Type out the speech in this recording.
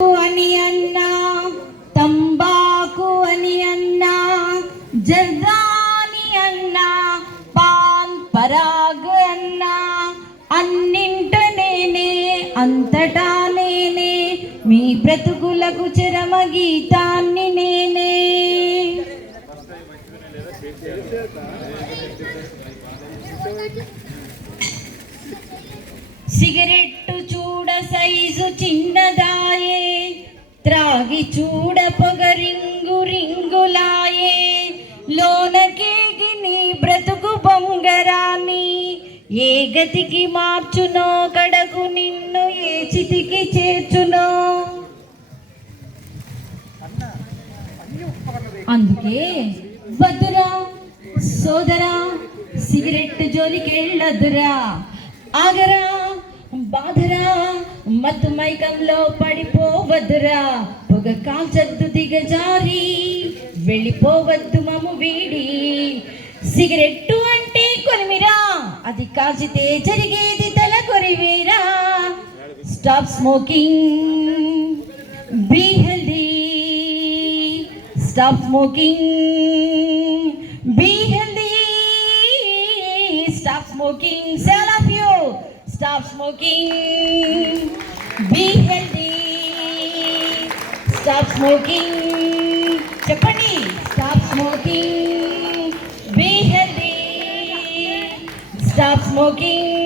అని అన్నా, తంబాకు అని అన్నా, జర్దాని అన్నా, పాన్ పరాగ్ అన్నా, అన్నింట నేనే, అంతటా నేనే, మీ బ్రతుకులకు చరమ గీతాన్ని నేనే. సిగరెట్టు చూడ సైజు చిన్నదాయే, త్రాగి చూడ పొగ రింగు రింగులాయే, లోనకేగి నీ బ్రతుకు బొంగరాన్ని, ఏ గతికి మార్చునో కడకు నిన్ను ఏ చితికి చేర్చునో. అందుకే వద్దురా సోదరా, సిగరెట్ జోలికెళ్ళదురా, ఆగరా బాధరా, మత్తు మైకంలో పడిపోవద్దురా, పొగ కాల్చద్దు దిగజారి, వెళ్ళిపోవద్దు మము వీడి. సిగరెట్టు అంటే కొనిమిరా, అది కాల్చితే జరిగేది తల కొరివేరా. Stop smoking, be healthy. Stop smoking, be healthy. Stop smoking, all of you. Stop smoking, be healthy. Stop smoking, చెప్పండి. Stop smoking, be healthy. Stop smoking.